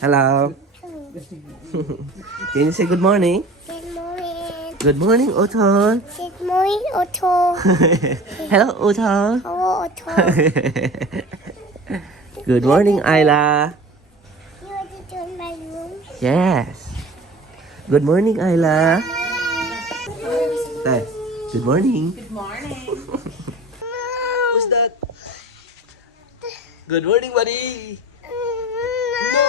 Hello. Can you say good morning? Good morning. Good morning, Otol. Good morning, Otto. Hello, Otol. Hello, Otto. Good morning, Ayla. You want to join my room? Yes. Good morning, Ayla. Good morning. Good morning. Who's that? Good morning, buddy. No!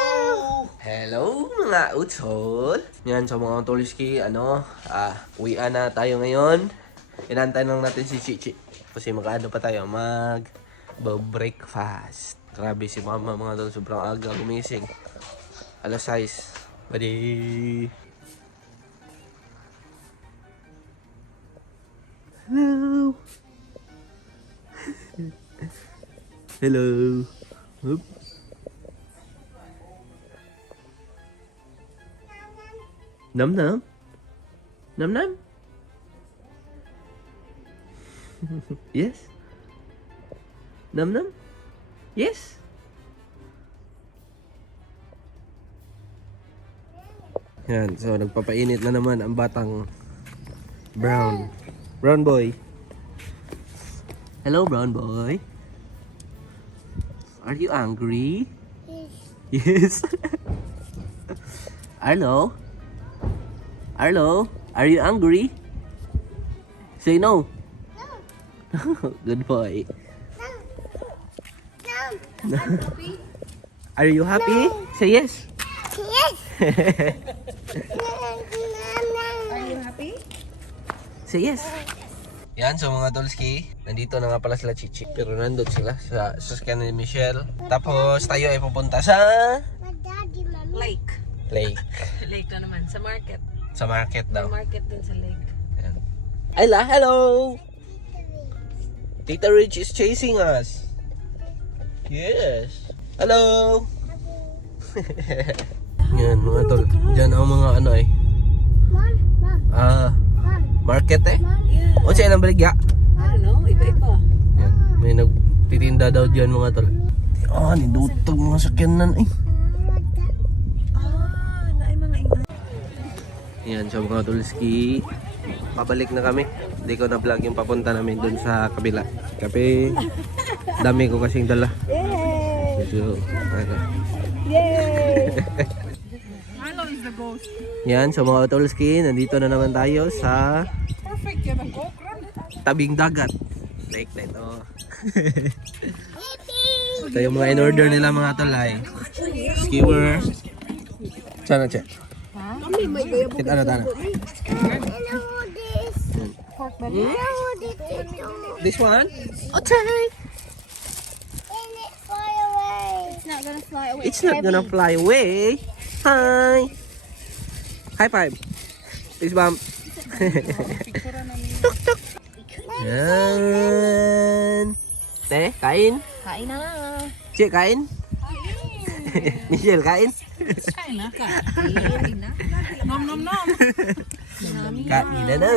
Hello, mga utol. Yan, sa mga utoliski, uwian na tayo ngayon. Inantay lang natin si Chichi. Kasi mag-ano pa tayo, breakfast. Grabe si mama, mga tol, sobrang aga gumising. Alas 6. Buddy. Hello. Hello. Oop. Nam nam. Nam nam. Yes. Nam nam. Yes. Yan, so nagpapainit na naman ang batang Brown. Brown boy. Hello, brown boy. Are you angry? Yes. Arlo? Arlo? Are you angry? Say no. No. Good boy. No. Are you happy? Say yes. Yes. Are you happy? Say yes. Yan, so mga Dolski, nandito na nga pala sila Chichi. Pero nandun sila sa sasakyan ni Michelle. Tapos tayo ay pupunta sa My daddy, mommy. Lake. lake. Lake na naman. Sa market. Sa market daw. Sa market din sa lake. Yan. Ayla, hello! Tita Rich is chasing us. Yes. Hello! Yan mga tol. Diyan ang mga Mom, mom, market eh. Yeah. O siya nang baligya? I don't know. Iba-iba. Yan. May nagtitinda daw diyan mga tol. Nindutog mga sakyanan eh. Naay mga ingay. Yan, so mga Dolski, pabalik na kami. Hindi ko na vlog yung papunta namin dun sa kabila. Kasi dami ko kasing dala. Yay! So, Yay! Hello is the ghost. yan, so mga Dolski, nandito na naman tayo sa Perfect yan ang go. tabing dagat. Lake na ito. So yung mga in-order nila mga tol ay skewer. Sana check. Kita na tana. Pork belly. This one? Okay. It's not gonna fly away. It's not gonna fly away. Hi. High five. Please bump. Tuk tuk. Yan. Teh, kain. Kain na lang. Cik, kain. Michelle, kain. Kain na ka. Kain na. Nom nom nom. Kain na na.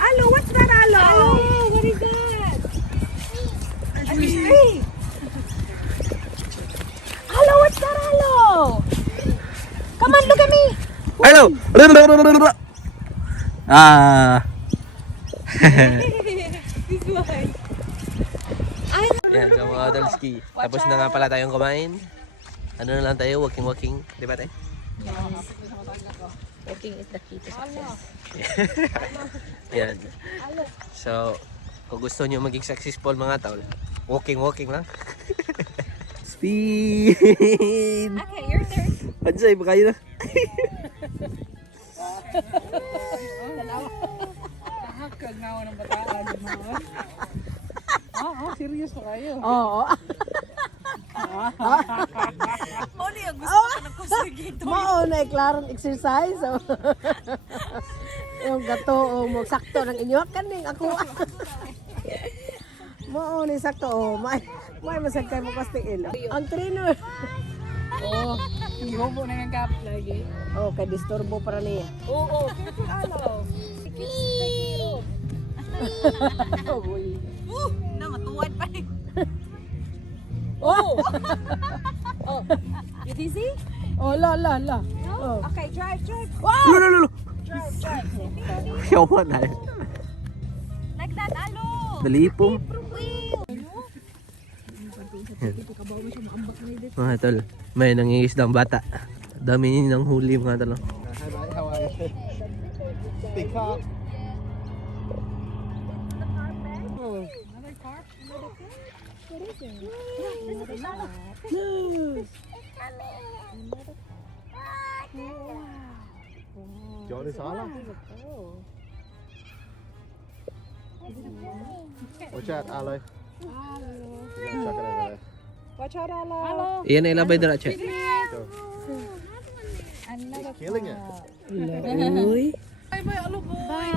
Alo, what's that, Alo? Alo, what is that? A tree. Alo, what's that, Alo? Come on, look at me. Hello. Ah. This one. Yan, so mga Dolski. Tapos na nga pala tayong kumain. Ano na lang tayo, walking. Di ba tayo? Walking is the key to success. Yan. So, kung gusto nyo maging successful mga tol, walking lang. Speed! Okay, your turn. Pansay, ba kayo na? Nakakag na ako ng bataan. Serious na kayo. Oo. Mao ni gusto ko na kusig ito. Mao na klarong exercise. Yung gato mo sakto ng inyo kan ning ako. Mo ni sakto may masagkay mo kastig ilo. Ang trainer. Oh, ihobo na ng kap lagi. Oh, kay disturbo para niya. Oo, careful alaw. Uy. Na matuwad pa rin. Oh. Oh, you dizzy? Oh, la. Oh. Okay, drive. Lolo. Drive. Yawa na. Like that, alo. Dali po. Mga tol, may nangingisdang bata. Dami ng huli mga tol. Johnny Sala. Watch out, Aloy. You gotta chuck it over there. Watch out, alo. Iyan na ilabay dala, che. Go. Another Killing it. Uy. Bye, alo boy.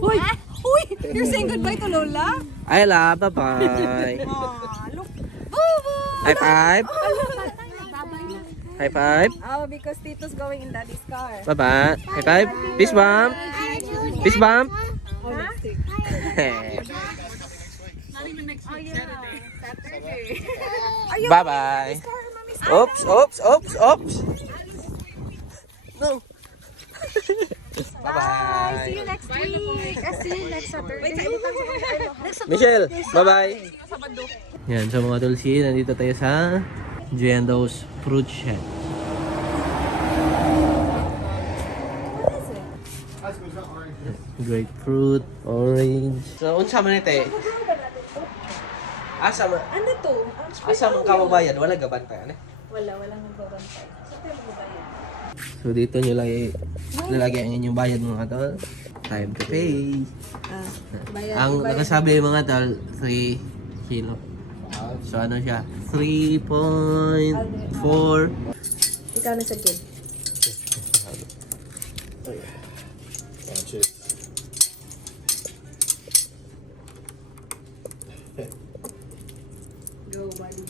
Uy. Uy, you're saying goodbye to Lola? Ay la, bye-bye. Aw, look. Boo-boo. High five. High five. Oh, because Tito's going in Daddy's car. Bye-bye. High five. Peace bump. Peace bump. Oh, next week. Saturday. Are you Bye-bye. car, Mommy's Oops. No. Bye. See Bye-bye. you next week. See you next Saturday. Michelle, bye-bye. Yan, so mga tulsi, nandito tayo sa Jendo's Fruit Shed. Grapefruit, orange. So, unsa man ite? Asa man? Ano to? Asa man kababayan? Wala gabantay, ano? Walang nagbabantay. Saan tayo magbabayad? So, dito nyo lalagyan ang inyong bayad mga tol. Time to pay. Ang nakasabi mga tol, 3 kilo. So, ano siya? 3.4. Ikaw na sa kid. Cheers. Go, buddy.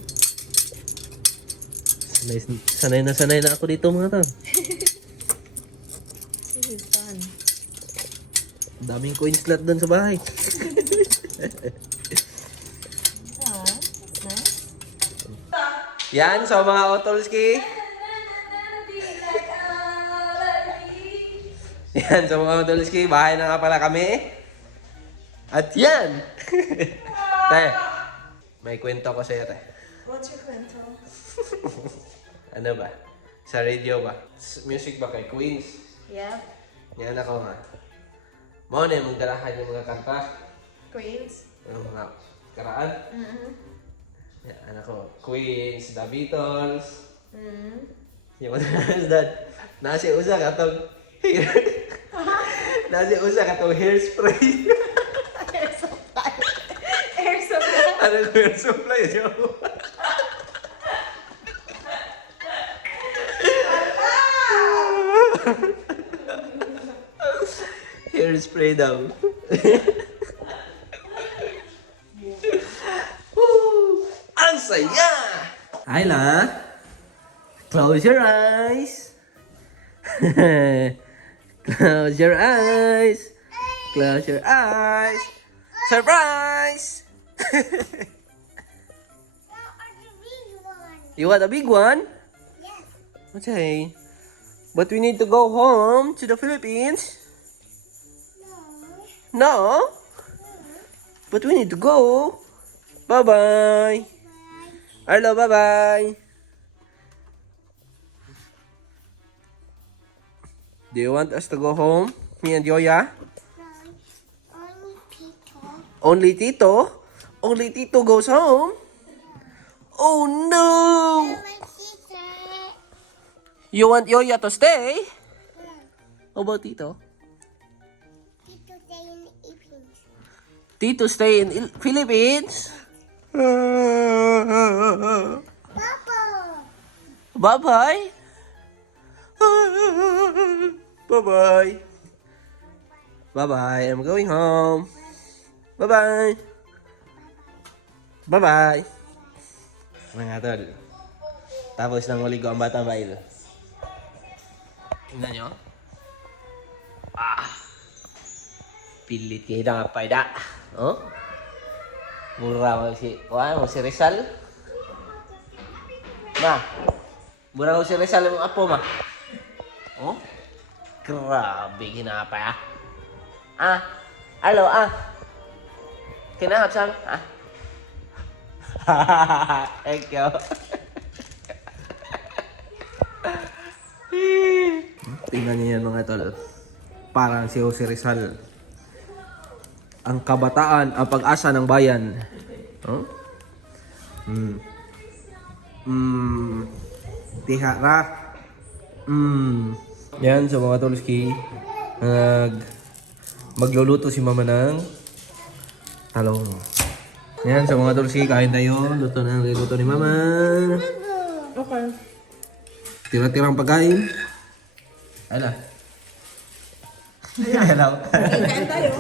Sanay na ako dito mga tol. This is fun. Daming coin slot doon sa bahay. Yan, so mga Otolski. Yan, so mga Otolski, bahay na nga pala kami. At yan! Te, may kwento ko sa'yo, te. What's your kwento? Ano ba? Sa radio ba? Music ba kay Queens? Yeah. Yan ako nga. Mao na yung galahan yung mga kanta. Queens. Yung mga karaan. Yan, anak ko. Queens, The Beatles. Yung mga that. Nasi usa ka tong Nasi usa ka tong hairspray. Air supply. Ano yung hair supply? Hairspray daw. Woo! Ang saya! Ayla, close your eyes. Close your eyes. Close your eyes. Surprise! You want a big one? Yes. Okay. But we need to go home to the Philippines. No? But we need to go. Bye-bye. Arlo, bye-bye. Do you want us to go home? Me and Yoya? Only Peter. Only Tito? Only Tito goes home? Oh no! My sister. You want Yoya to stay? How about Tito? Tito stay in the evenings. Tito stay in Philippines? Papa. Bye-bye. Bye-bye. Bye-bye. I'm going home. Bye-bye. Bye-bye. Mga tol. Tapos nang uligo ang batang bail. Tingnan nyo. Pilit kayo na nga payda. Oh? Mura mo si... mo si Rizal. Ma. Mura mo si Rizal yung apo, ma. Oh? Grabe, ginapay, Hello, Kinahap saan? Thank you. Tingnan niyo yan mga tol. Parang si Jose Rizal. Ang kabataan, ang pag-asa ng bayan. Oh? Tihara. Yan, so mga tolski. Magluluto si mama ng talong. Yan, so mga tolski, kain tayo. Luto na ang luto ni mama. Okay. Tira-tirang pagkain. Ala. Hello. Kain tayo.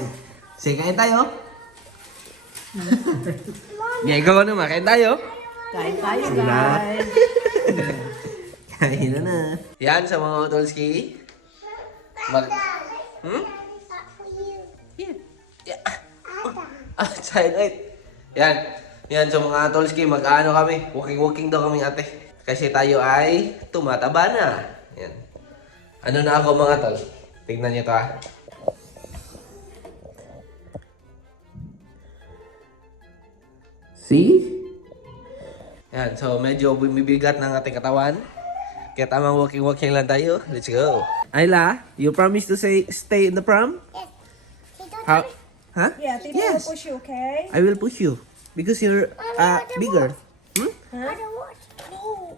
Sige, kain tayo. Gagawa naman, kain tayo. Kain tayo, Na. guys. Kain na. Yan sa mga Otolski. Child, wait. Yan sa mga Otolski, mag-ano kami. Walking daw kami ate. Kasi tayo ay tumataba na. Yan. Ano na ako mga tol? Tingnan niyo to See? Yan, so medyo bumibigat ng ating katawan. Kaya tamang walking lang tayo. Let's go. Ayla, you promise to stay in the prom? Yes. He don't How? Huh? Yeah, Tito Yes. will push you, okay? I will push you. Because you're bigger. I don't want.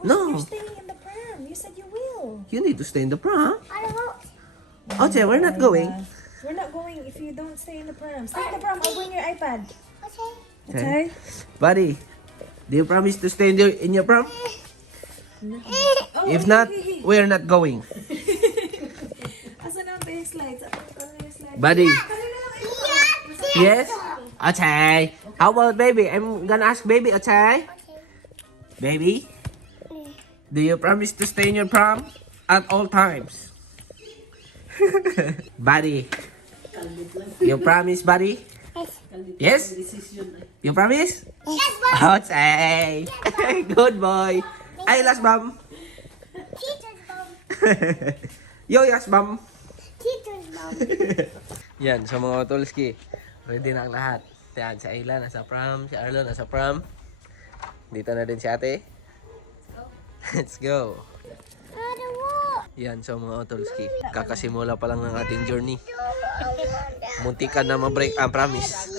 No, No. you're staying in the pram. You said you will. You need to stay in the prom. I don't want. Okay, we're not going. We're not going if you don't stay in the pram. Stay in the pram. I'll bring your iPad. Okay. Okay? Buddy, do you promise to stay in your prom? Oh, If not, we're not going. Asan ang base slides? Buddy. Yes? Okay. How about baby? I'm gonna ask baby, okay? Baby? Do you promise to stay in your prom at all times? Buddy? You promise, buddy? Yes? You promise? Yes, but Okay. Good boy. Ay, last bomb. teacher's mom. Yo, yes, bomb. Teacher's mom. Yan, sa mga Otolski, ready na ang lahat. Yan, si Ayla nasa prom, si Arlo nasa prom. Dito na din si ate. Let's go. I don't want. Yan, sa mga Otolski. Kakasimula pa lang ng ating journey. Muntikan na ma-break ang promise.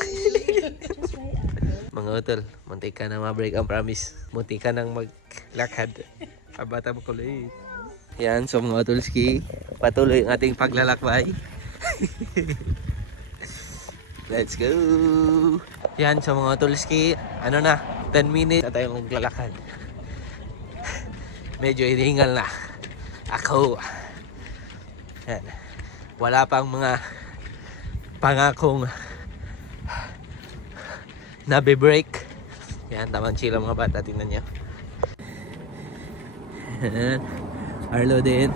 Mga Otol, muntikan na ma-break ang promise. Muntikan nang maglakad. Abata mo kulit. Yan, so mga Otolski, patuloy ang ating paglalakbay. Let's go! Yan, sa mga Otolski, ano na, 10 minutes na tayong maglalakad. Medyo hinihingal na. Ako. Yan. Wala pang mga pangakong nabe-break. Yan, tamang chill ang mga bata. Tingnan nyo. Arlo din.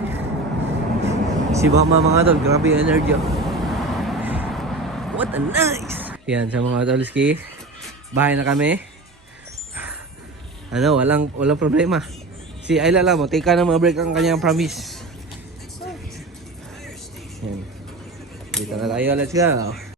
Si Mama mga tol, grabe yung energy. What a nice! Yan, sa mga Otolski, bahay na kami. Ano, walang problema. Si Ayla lang mo, take ka na ma-break ang kanyang promise. Yan. Dito na tayo, let's go.